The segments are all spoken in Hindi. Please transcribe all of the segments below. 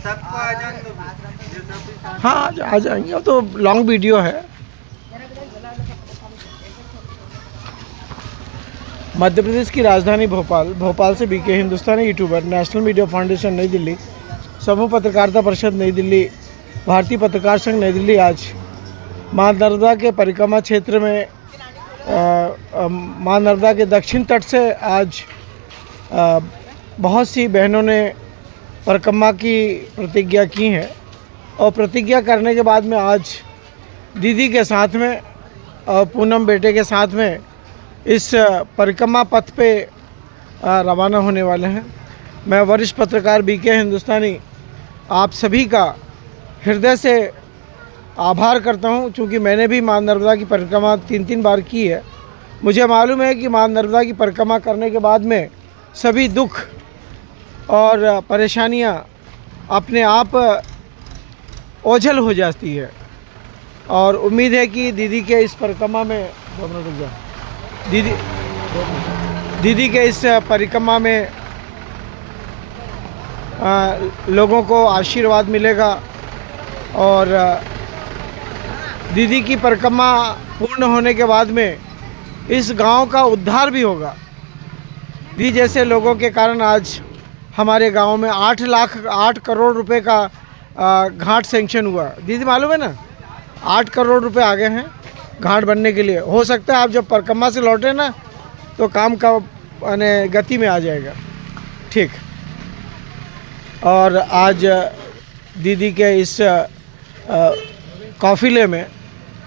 सबको आ जाए तो हाँ आ जाएंगे, वो तो लॉन्ग वीडियो है। मध्य प्रदेश की राजधानी भोपाल, भोपाल से बीके हिंदुस्तानी यूट्यूबर, नेशनल मीडिया फाउंडेशन नई दिल्ली, समूह पत्रकारिता परिषद नई दिल्ली, भारतीय पत्रकार संघ नई दिल्ली आज मां नर्मदा के परिक्रमा क्षेत्र में मां नर्मदा के दक्षिण तट से आज बहुत सी बहनों ने परिक्रमा की प्रतिज्ञा की है और प्रतिज्ञा करने के बाद में आज दीदी के साथ में और पूनम बेटे के साथ में इस परिक्रमा पथ पे रवाना होने वाले हैं। मैं वरिष्ठ पत्रकार बीके हिंदुस्तानी आप सभी का हृदय से आभार करता हूं, क्योंकि मैंने भी मां नर्मदा की परिक्रमा 3 बार की है। मुझे मालूम है कि मां नर्मदा की परिक्रमा करने के बाद में सभी दुख और परेशानियां अपने आप ओझल हो जाती है और उम्मीद है कि दीदी के इस परिक्रमा में दीदी के इस परिक्रमा में लोगों को आशीर्वाद मिलेगा और दीदी की परिक्रमा पूर्ण होने के बाद में इस गांव का उद्धार भी होगा। दीदी जैसे लोगों के कारण आज हमारे गांव में 8 करोड़ रुपए का घाट सेंक्शन हुआ। दीदी मालूम है ना, 8 करोड़ रुपए आ गए हैं घाट बनने के लिए। हो सकता है आप जब परिक्रमा से लौटे ना तो काम का गति में आ जाएगा। ठीक। और आज दीदी के इस काफिले में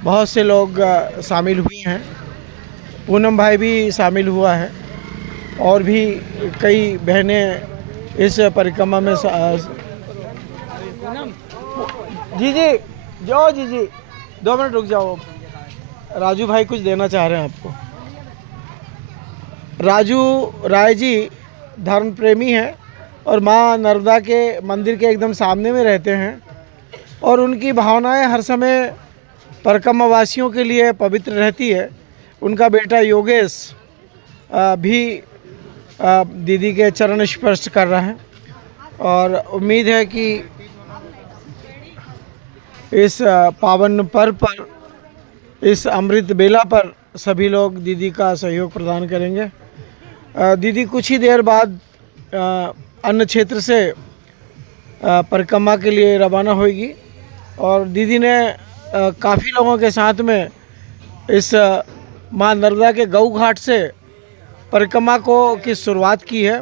बहुत से लोग शामिल हुए हैं। पूनम भाई भी शामिल हुआ है और भी कई बहनें इस परिक्रमा में जी जाओ जी 2 मिनट रुक जाओ। राजू भाई कुछ देना चाह रहे हैं आपको। राजू राय जी धर्म प्रेमी हैं और मां नर्मदा के मंदिर के एकदम सामने में रहते हैं और उनकी भावनाएं हर समय परिक्रमा वासियों के लिए पवित्र रहती है। उनका बेटा योगेश भी दीदी के चरण स्पर्श कर रहा है और उम्मीद है कि इस पावन पर्व पर, इस अमृत बेला पर सभी लोग दीदी का सहयोग प्रदान करेंगे। दीदी कुछ ही देर बाद अन्य क्षेत्र से परिक्रमा के लिए रवाना होगी और दीदी ने काफ़ी लोगों के साथ में इस मां नर्मदा के गऊ घाट से परिक्रमा की शुरुआत की है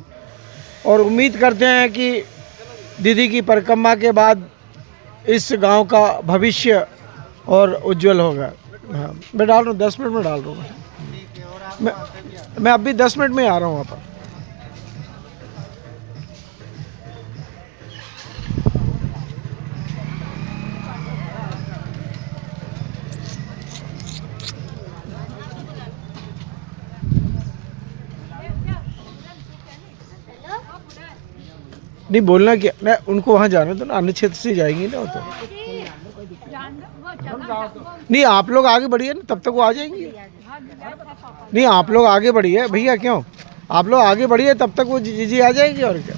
और उम्मीद करते हैं कि दीदी की परिक्रमा के बाद इस गांव का भविष्य और उज्जवल होगा। हाँ, मैं डाल रहा हूँ, 10 मिनट में डाल रहा हूँ। मैं अभी 10 मिनट में आ रहा हूँ वहाँ पर। नहीं बोलना क्या, मैं उनको वहाँ जाने दो ना, अन्य क्षेत्र से जाएंगी ना वो तो। नहीं आप लोग आगे बढ़िए ना, तब तक वो आ जाएंगी। नहीं आप लोग आगे बढ़िए भैया, क्यों आप लोग आगे बढ़िए, तब तक वो जी आ जाएगी। और क्या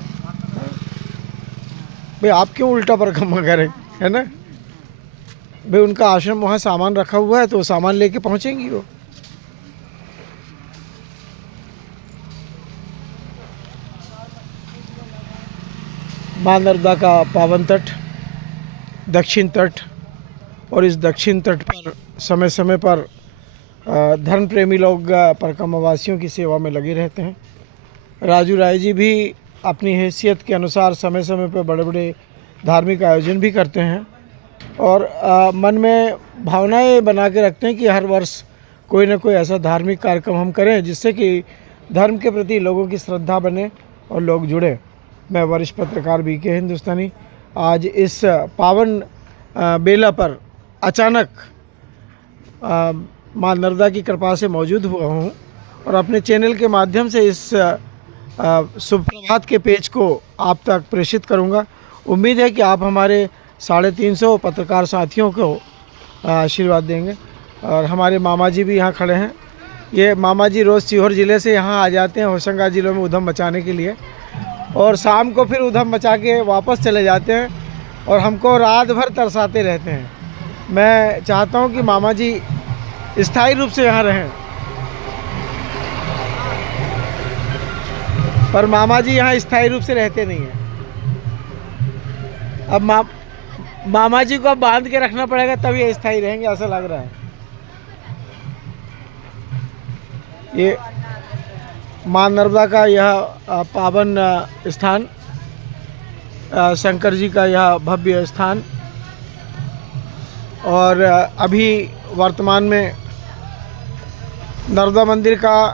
भाई, आप क्यों उल्टा परिक्रमा करें, है ना भाई। उनका आश्रम वहाँ सामान रखा हुआ है तो वो सामान लेके पहुँचेंगी वो। मां नर्मदा का पावन तट, दक्षिण तट, और इस दक्षिण तट पर समय समय पर धर्म प्रेमी लोग परिक्रमा वासियों की सेवा में लगे रहते हैं। राजू राय जी भी अपनी हैसियत के अनुसार समय समय पर बड़े बड़े धार्मिक आयोजन भी करते हैं और मन में भावनाएं बना के रखते हैं कि हर वर्ष कोई ना कोई ऐसा धार्मिक कार्यक्रम हम करें जिससे कि धर्म के प्रति लोगों की श्रद्धा बने और लोग जुड़े। मैं वरिष्ठ पत्रकार बीके हिंदुस्तानी आज इस पावन बेला पर अचानक मां नर्मदा की कृपा से मौजूद हुआ हूँ और अपने चैनल के माध्यम से इस शुभ प्रभात के पेज को आप तक प्रेषित करूँगा। उम्मीद है कि आप हमारे 350 पत्रकार साथियों को आशीर्वाद देंगे। और हमारे मामा जी भी यहाँ खड़े हैं। ये मामा जी रोज़ सीहोर ज़िले से यहाँ आ जाते हैं होशंगाबाद ज़िले में उधम मचाने के लिए और शाम को फिर उधम मचा के वापस चले जाते हैं। और हमको रात भर तरसाते रहते हैं। मैं चाहता हूं कि मामा जी स्थायी रूप से यहाँ रहें, पर मामा जी यहाँ स्थायी रूप से रहते नहीं हैं। अब मामा जी को अब बांध के रखना पड़ेगा, तभी ये स्थायी रहेंगे, ऐसा लग रहा है। ये माँ नर्मदा का यह पावन स्थान, शंकर जी का यह भव्य स्थान, और अभी वर्तमान में नर्मदा मंदिर का,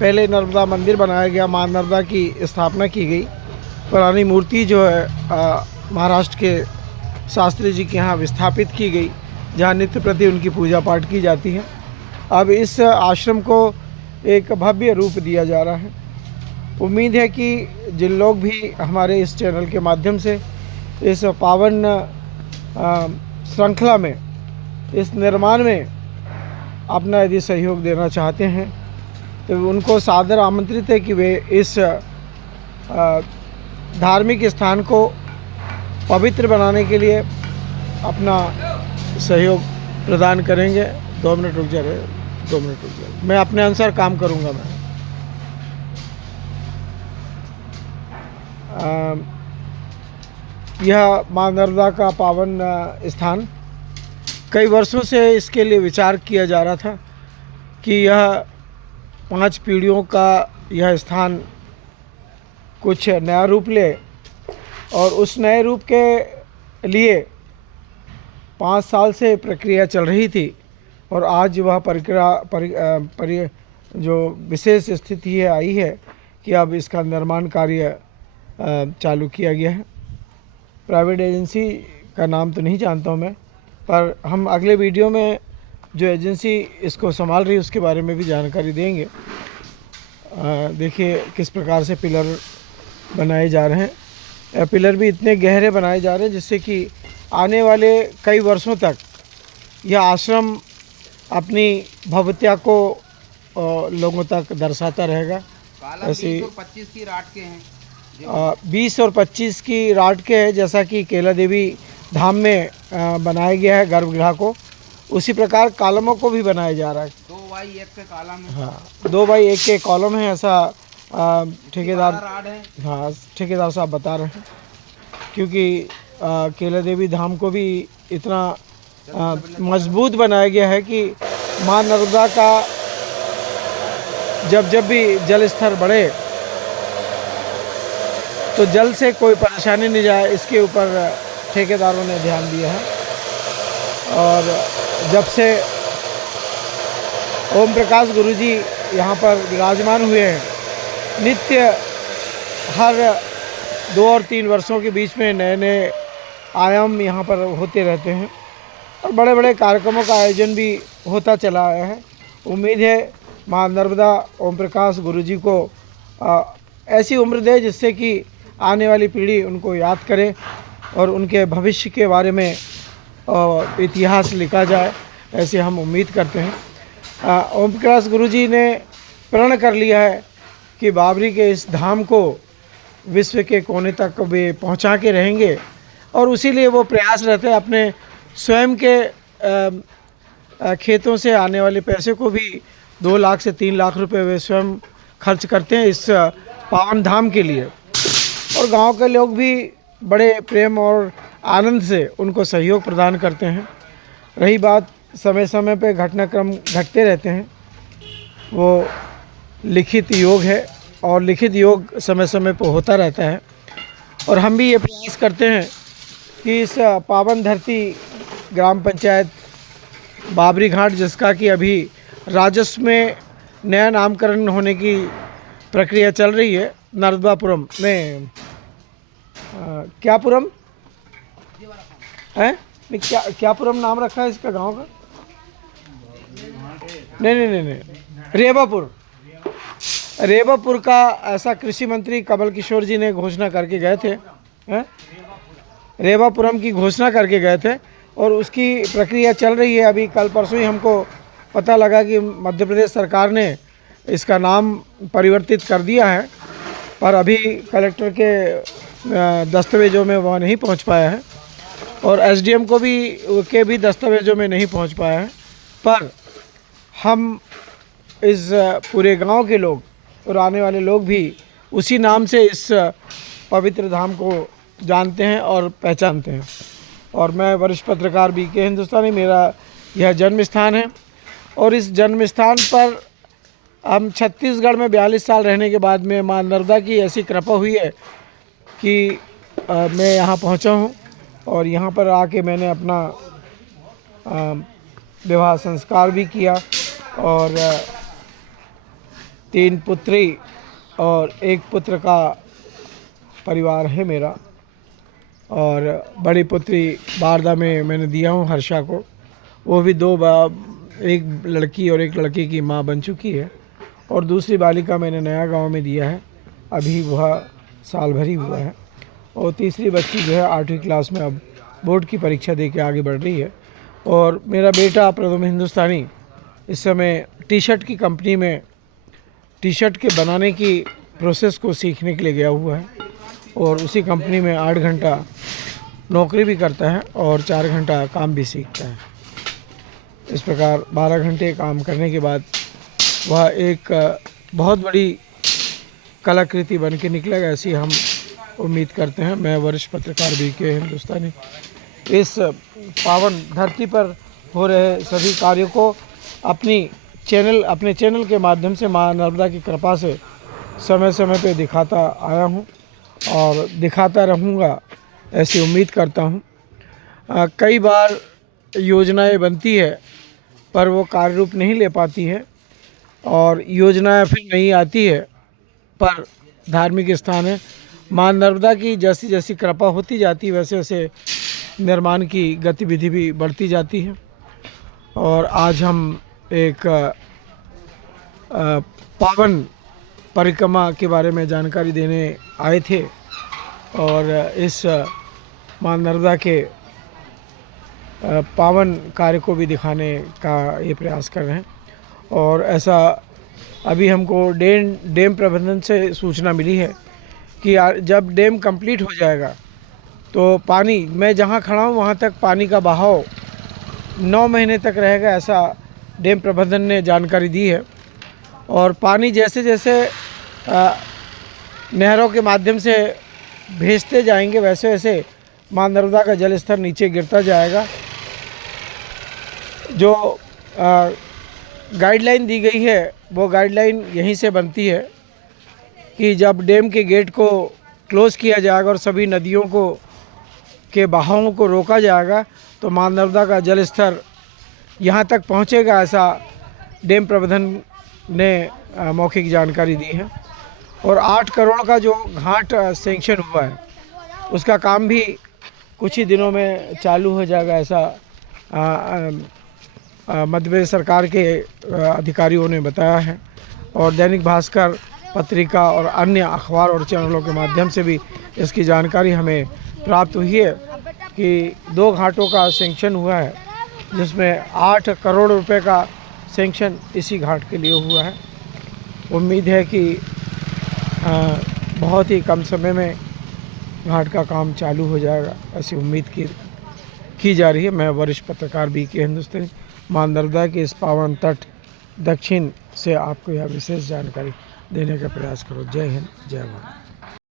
पहले नर्मदा मंदिर बनाया गया, माँ नर्मदा की स्थापना की गई। पुरानी मूर्ति जो है महाराष्ट्र के शास्त्री जी के यहाँ विस्थापित की गई, जहाँ नित्य प्रति उनकी पूजा पाठ की जाती है। अब इस आश्रम को एक भव्य रूप दिया जा रहा है। उम्मीद है कि जिन लोग भी हमारे इस चैनल के माध्यम से इस पावन श्रृंखला में, इस निर्माण में अपना यदि सहयोग देना चाहते हैं, तो उनको सादर आमंत्रित है कि वे इस धार्मिक स्थान को पवित्र बनाने के लिए अपना सहयोग प्रदान करेंगे। 2 मिनट रुक जाए, 2 मिनट रुक जाए, मैं अपने अनुसार काम करूंगा। मैं यह माँ नर्मदा का पावन स्थान, कई वर्षों से इसके लिए विचार किया जा रहा था कि यह 5 पीढ़ियों का यह स्थान कुछ नया रूप ले, और उस नए रूप के लिए 5 साल से प्रक्रिया चल रही थी, और आज वह प्रक्रिया जो विशेष स्थिति है आई है कि अब इसका निर्माण कार्य चालू किया गया है। प्राइवेट एजेंसी का नाम तो नहीं जानता हूँ मैं, पर हम अगले वीडियो में जो एजेंसी इसको संभाल रही है उसके बारे में भी जानकारी देंगे। देखिए किस प्रकार से पिलर बनाए जा रहे हैं। पिलर भी इतने गहरे बनाए जा रहे हैं जिससे कि आने वाले कई वर्षों तक यह आश्रम अपनी भव्यता को लोगों तक दर्शाता रहेगा। ऐसे 25 की रात के हैं, 20 और 25 की रात के है, जैसा कि केला देवी धाम में बनाया गया है गर्भगृह को, उसी प्रकार कॉलमों को भी बनाया जा रहा है। 2x1 के कॉलम है। हाँ, 2x1 के कॉलम है, ऐसा ठेकेदार, हाँ ठेकेदार साहब बता रहे हैं। क्योंकि केला देवी धाम को भी इतना मजबूत बनाया गया है कि माँ नर्मदा का जब भी जल स्तर बढ़े तो जल से कोई परेशानी नहीं जाए, इसके ऊपर ठेकेदारों ने ध्यान दिया है। और जब से ओम प्रकाश गुरुजी यहाँ पर विराजमान हुए हैं, नित्य हर 2 और 3 वर्षों के बीच में नए नए आयाम यहाँ पर होते रहते हैं, और बड़े बड़े कार्यक्रमों का आयोजन भी होता चला आया है। उम्मीद है माँ नर्मदा ओम प्रकाश गुरुजी को ऐसी उम्र दे जिससे कि आने वाली पीढ़ी उनको याद करे और उनके भविष्य के बारे में इतिहास लिखा जाए, ऐसे हम उम्मीद करते हैं। ओम प्रकाश गुरुजी ने प्रण कर लिया है कि बाबरी के इस धाम को विश्व के कोने तक वे पहुंचा के रहेंगे, और उसी लिए वो प्रयास रहते हैं अपने स्वयं के खेतों से आने वाले पैसे को भी 2 लाख से 3 लाख रुपए वे स्वयं खर्च करते हैं इस पावन धाम के लिए, और गांव के लोग भी बड़े प्रेम और आनंद से उनको सहयोग प्रदान करते हैं। रही बात समय समय पे घटनाक्रम घटते रहते हैं, वो लिखित योग है, और लिखित योग समय समय पर होता रहता है, और हम भी ये प्रयास करते हैं कि इस पावन धरती ग्राम पंचायत बाबरी घाट, जिसका कि अभी राजस्व में नया नामकरण होने की प्रक्रिया चल रही है, नर्मदापुरम में क्या पुरम है, क्या पुरम नाम रखा है इसका गांव का? नहीं, रेवापुर का ऐसा कृषि मंत्री कमल किशोर जी ने घोषणा करके गए थे, रेवापुरम की घोषणा करके गए थे, और उसकी प्रक्रिया चल रही है। अभी कल परसों ही हमको पता लगा कि मध्य प्रदेश सरकार ने इसका नाम परिवर्तित कर दिया है, पर अभी कलेक्टर के दस्तावेजों में वह नहीं पहुंच पाया है। और एसडीएम को भी दस्तावेज़ों में नहीं पहुंच पाया है। पर हम इस पूरे गांव के लोग और आने वाले लोग भी उसी नाम से इस पवित्र धाम को जानते हैं और पहचानते हैं। और मैं वरिष्ठ पत्रकार बीके हिंदुस्तानी, मेरा यह जन्म स्थान है और इस जन्म स्थान पर हम छत्तीसगढ़ में 42 साल रहने के बाद में माँ नर्मदा की ऐसी कृपा हुई है कि मैं यहाँ पहुँचा हूँ और यहाँ पर आके मैंने अपना विवाह संस्कार भी किया और 3 पुत्री और 1 पुत्र का परिवार है मेरा। और बड़ी पुत्री बारदा में मैंने दिया हूँ हर्षा को, वो भी 1 लड़की और 1 लड़के की माँ बन चुकी है। और दूसरी बालिका मैंने नया गांव में दिया है, अभी वह साल भर ही हुआ है। और तीसरी बच्ची जो है 8वीं क्लास में अब बोर्ड की परीक्षा दे के आगे बढ़ रही है। और मेरा बेटा प्रथम हिंदुस्तानी इस समय टी-शर्ट की कंपनी में टी-शर्ट के बनाने की प्रोसेस को सीखने के लिए गया हुआ है और उसी कंपनी में 8 घंटा नौकरी भी करता है और 4 घंटा काम भी सीखता है। इस प्रकार 12 घंटे काम करने के बाद वह एक बहुत बड़ी कलाकृति बन के निकलेगा, ऐसी हम उम्मीद करते हैं। मैं वरिष्ठ पत्रकार बीके हिंदुस्तानी इस पावन धरती पर हो रहे सभी कार्यों को अपने चैनल के माध्यम से माँ नर्मदा की कृपा से समय समय पे दिखाता आया हूँ और दिखाता रहूँगा, ऐसी उम्मीद करता हूँ। कई बार योजनाएं बनती है पर वो कार्य रूप नहीं ले पाती है और योजनाएं फिर नहीं आती है, पर धार्मिक स्थान है, माँ नर्मदा की जैसी जैसी कृपा होती जाती है वैसे वैसे निर्माण की गतिविधि भी बढ़ती जाती है। और आज हम एक पावन परिक्रमा के बारे में जानकारी देने आए थे और इस माँ नर्मदा के पावन कार्य को भी दिखाने का ये प्रयास कर रहे हैं। और ऐसा अभी हमको डैम प्रबंधन से सूचना मिली है कि जब डैम कंप्लीट हो जाएगा तो पानी, मैं जहाँ खड़ा हूँ वहाँ तक पानी का बहाव 9 महीने तक रहेगा, ऐसा डैम प्रबंधन ने जानकारी दी है। और पानी जैसे जैसे नहरों के माध्यम से भेजते जाएंगे वैसे वैसे माँ नर्मदा का जल स्तर नीचे गिरता जाएगा। जो गाइडलाइन दी गई है वो गाइडलाइन यहीं से बनती है कि जब डैम के गेट को क्लोज़ किया जाएगा और सभी नदियों के बहावों को रोका जाएगा तो माँ नर्मदा का जल स्तर यहाँ तक पहुँचेगा, ऐसा डैम प्रबंधन ने मौखिक जानकारी दी है। और 8 करोड़ का जो घाट सेंक्शन हुआ है उसका काम भी कुछ ही दिनों में चालू हो जाएगा, ऐसा मध्य प्रदेश सरकार के अधिकारियों ने बताया है। और दैनिक भास्कर पत्रिका और अन्य अखबार और चैनलों के माध्यम से भी इसकी जानकारी हमें प्राप्त हुई है कि 2 घाटों का सेंक्शन हुआ है जिसमें 8 करोड़ रुपए का सेंक्शन इसी घाट के लिए हुआ है। उम्मीद है कि बहुत ही कम समय में घाट का काम चालू हो जाएगा, ऐसी उम्मीद की जा रही है। मैं वरिष्ठ पत्रकार बीके हिंदुस्तानी, माँ नर्मदा के इस पावन तट दक्षिण से आपको यह विशेष जानकारी देने का प्रयास करो। जय हिंद, जय भारत।